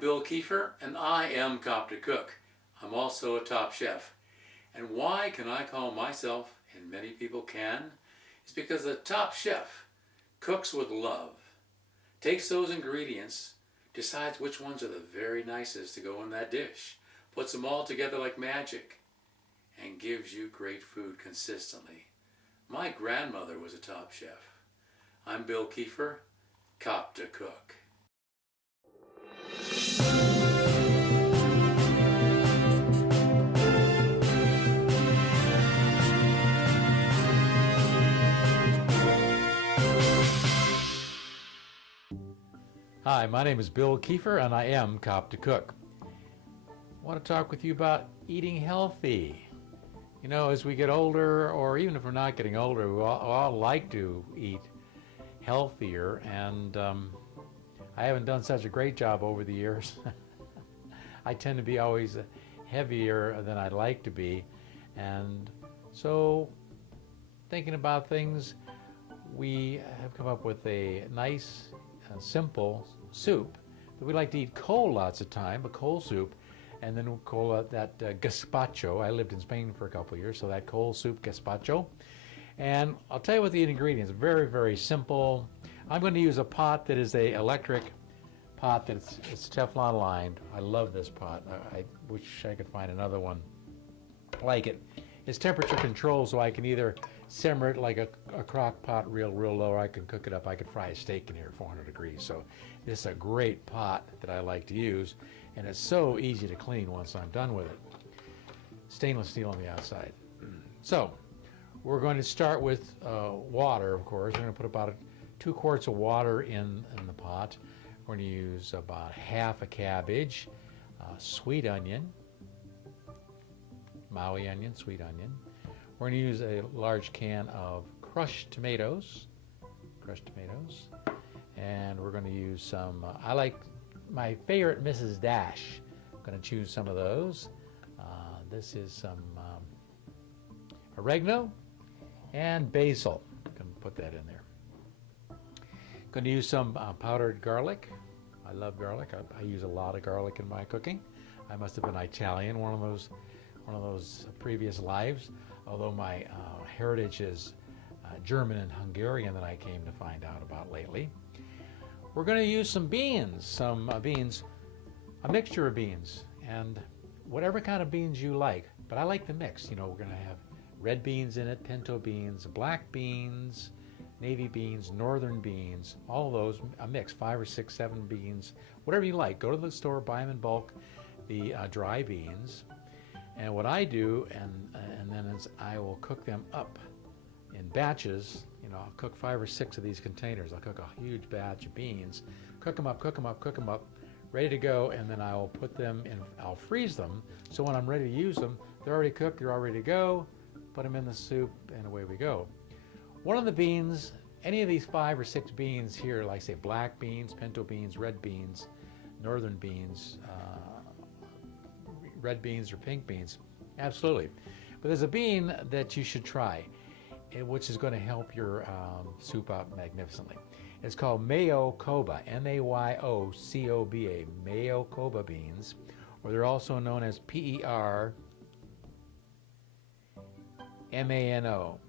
Bill Kiefer, and I am Cop to Cook. I'm also a top chef. And why can I call myself, and many people can, is because a top chef cooks with love, takes those ingredients, decides which ones are the very nicest to go in that dish, puts them all together like magic, and gives you great food consistently. My grandmother was a top chef. I'm Bill Kiefer, Cop to Cook. Hi, my name is Bill Kiefer and I am Cop to Cook. I want to talk with you about eating healthy. You know, as we get older, or even if we're not getting older, we all like to eat healthier, and I haven't done such a great job over the years. I tend to be always heavier than I'd like to be, and so thinking about things, we have come up with a nice, simple soup that we like to eat cold lots of time, a cold soup, and then we'll call that Gazpacho. I lived in Spain for a couple of years, so that cold soup, Gazpacho. And I'll tell you what the ingredients, very, very simple. I'm going to use a pot that is an electric pot that's Teflon lined. I love this pot. I wish I could find another one like it. It's temperature controlled, so I can either simmer it like a crock pot real low, or I can cook it up. I could fry a steak in here at 400 degrees. So this is a great pot that I like to use, and it's so easy to clean once I'm done with it. Stainless steel on the outside. So we're going to start with water, of course. We're going to put about 2 quarts of water in the pot. We're going to use about half a cabbage, sweet onion, Maui onion, sweet onion. We're going to use a large can of crushed tomatoes, and we're going to use some, I like my favorite Mrs. Dash. I'm going to choose some of those. This is some oregano and basil. I'm going to put that in there. Going to use some powdered garlic. I love garlic. I use a lot of garlic in my cooking. I must have been Italian, one of those previous lives, although my heritage is German and Hungarian that I came to find out about lately. We're going to use some beans, a mixture of beans, and whatever kind of beans you like, but I like the mix. You know, we're going to have red beans in it, pinto beans, black beans, navy beans, northern beans, all of those, a mix, 5 or 6, 7 beans, whatever you like. Go to the store, buy them in bulk, the dry beans. And what I do, and then is I will cook them up in batches. You know, I'll cook 5 or 6 of these containers. I'll cook a huge batch of beans, cook them up, ready to go, and then I'll put them in, I'll freeze them, so when I'm ready to use them, they're already cooked, they're all ready to go, put them in the soup, and away we go. One of the beans, any of these 5 or 6 beans here, like say black beans, pinto beans, red beans, northern beans, red beans or pink beans, absolutely. But there's a bean that you should try, which is going to help your soup out magnificently. It's called Mayocoba, M-A-Y-O-C-O-B-A, Mayocoba beans, or they're also known as P-E-R-M-A-N-O,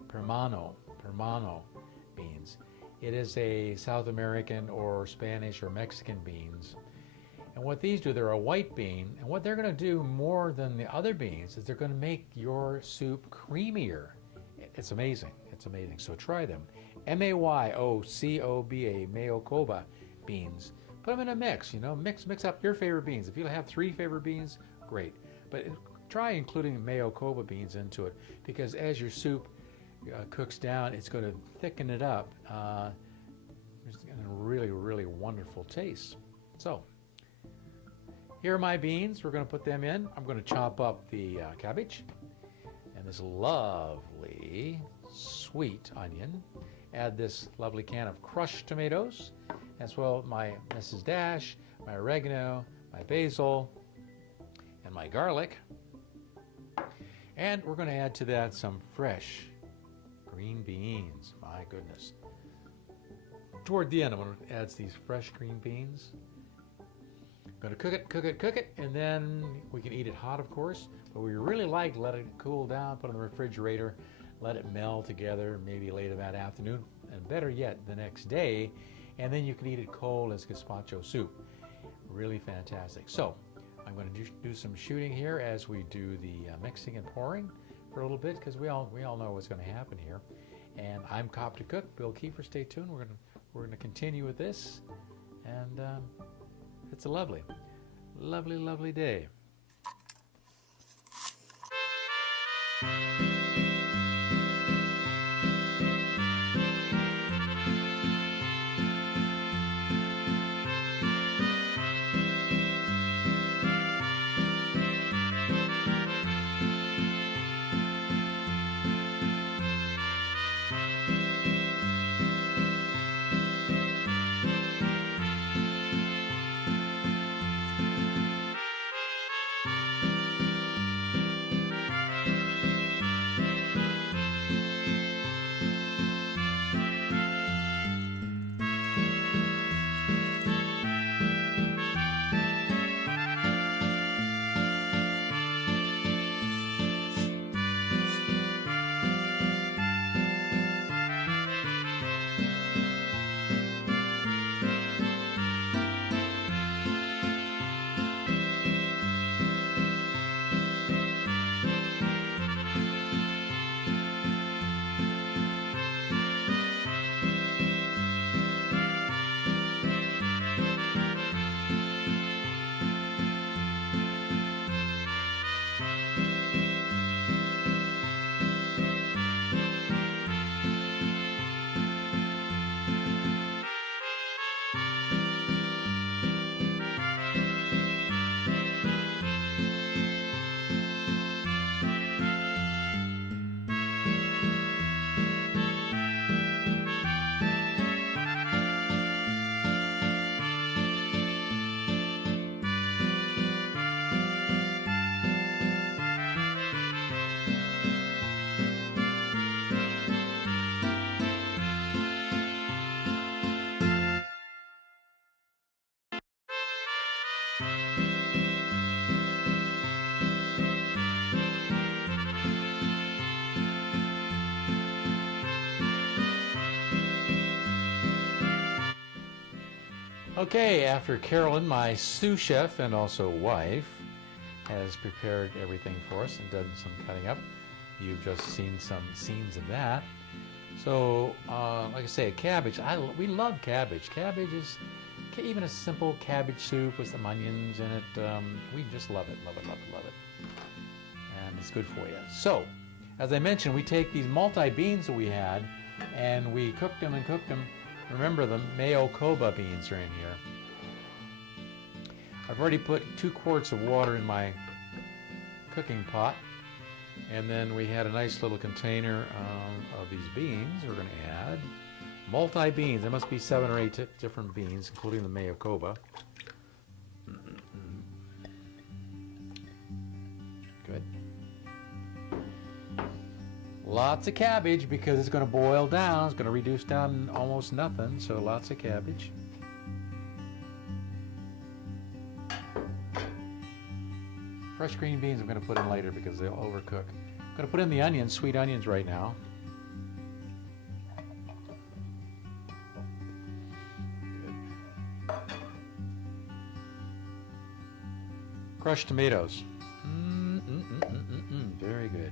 Permano beans. It is a South American or Spanish or Mexican beans. And what these do, they're a white bean, and what they're going to do more than the other beans is they're going to make your soup creamier. It's amazing. It's amazing. So try them. M-A-Y-O-C-O-B-A, Mayocoba beans. Put them in a mix, you know, mix up your favorite beans. If you have 3 favorite beans, great. But try including Mayocoba beans into it, because as your soup cooks down, it's going to thicken it up. It's going to really wonderful taste. So here are my beans. We're going to put them in. I'm going to chop up the cabbage and this lovely sweet onion. Add this lovely can of crushed tomatoes, as well as my Mrs. Dash, my oregano, my basil, and my garlic. And we're going to add to that some fresh green beans. My goodness. Toward the end, I'm going to add these fresh green beans. Going to cook it, and then we can eat it hot, of course. But we really like let it cool down, put it in the refrigerator, let it meld together, maybe later that afternoon, and better yet, the next day. And then you can eat it cold as gazpacho soup. Really fantastic. So I'm going to do some shooting here as we do the mixing and pouring for a little bit, because we all know what's going to happen here. And I'm Cop to Cook, Bill Kiefer. Stay tuned. We're gonna continue with this, and it's a lovely, lovely, lovely day. Okay, after Carolyn, my sous chef and also wife, has prepared everything for us and done some cutting up. You've just seen some scenes of that. So, like I say, cabbage. We love cabbage. Cabbage is even a simple cabbage soup with some onions in it. We just love it, love it, love it, love it. And it's good for you. So, as I mentioned, we take these multi-beans that we had and we cooked them and cooked them. Remember, the Mayo Koba beans are in here. I've already put 2 quarts of water in my cooking pot, and then we had a nice little container of these beans we're going to add. Multi-beans. There must be 7 or 8 different beans, including the Mayo Koba. Good. Lots of cabbage because it's going to boil down. It's going to reduce down almost nothing, so lots of cabbage. Fresh green beans I'm going to put in later because they'll overcook. I'm going to put in the onions, sweet onions right now. Good. Crushed tomatoes. Very good.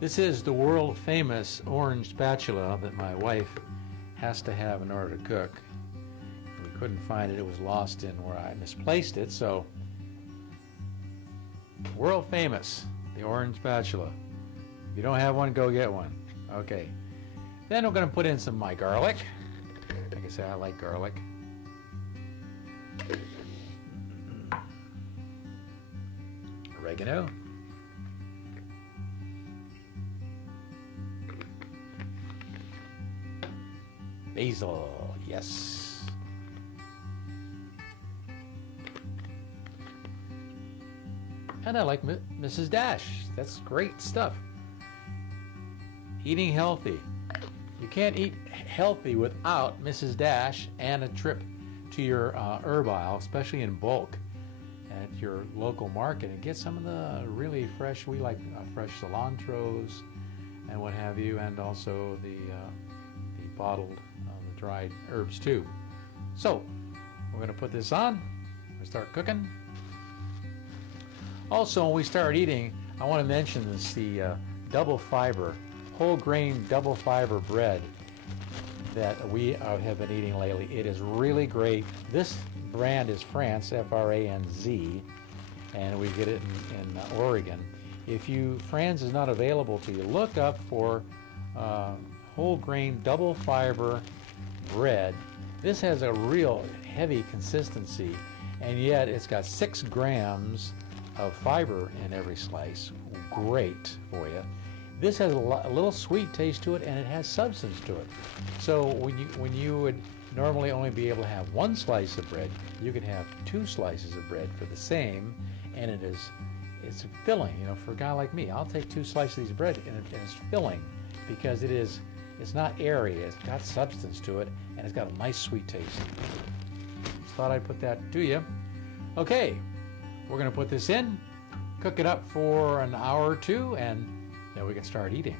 This is the world famous orange spatula that my wife has to have in order to cook. We couldn't find it. It was lost in where I misplaced it. So, world famous, the orange spatula. If you don't have one, go get one. Okay. Then we're going to put in some of my garlic. Like I say, I like garlic. Oregano. Basil, yes. kind of like Mrs. Dash. That's great stuff. Eating healthy. You can't eat healthy without Mrs. Dash and a trip to your herb aisle, especially in bulk at your local market, and get some of the really fresh, we like fresh cilantros and what have you, and also the bottled, the dried herbs too. So we're going to put this on. We'll start cooking. Also, when we start eating, I want to mention this, the double fiber, whole grain double fiber bread that we have been eating lately. It is really great. This brand is France, F-R-A-N-Z, and we get it in Oregon. If France is not available to you, look up for whole grain double fiber bread. This has a real heavy consistency, and yet it's got 6 grams of fiber in every slice. Great for you. This has a little sweet taste to it, and it has substance to it. So when you would normally only be able to have 1 slice of bread, you can have 2 slices of bread for the same, and it's filling. You know, for a guy like me, I'll take 2 slices of bread, and it's filling because it's not airy. It's got substance to it, and it's got a nice sweet taste. Just thought I'd put that to you. Okay, we're going to put this in, cook it up for an hour or 2, and then we can start eating.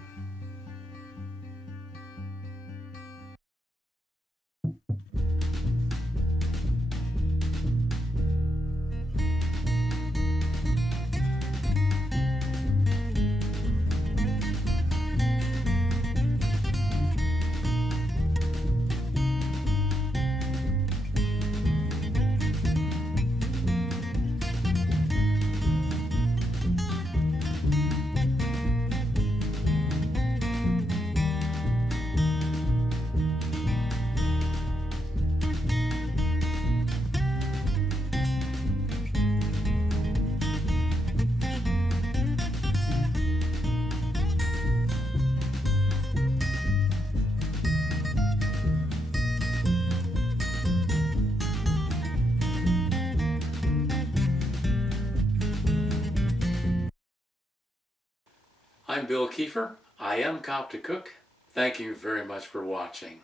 I'm Bill Kiefer. I am Cop to Cook. Thank you very much for watching.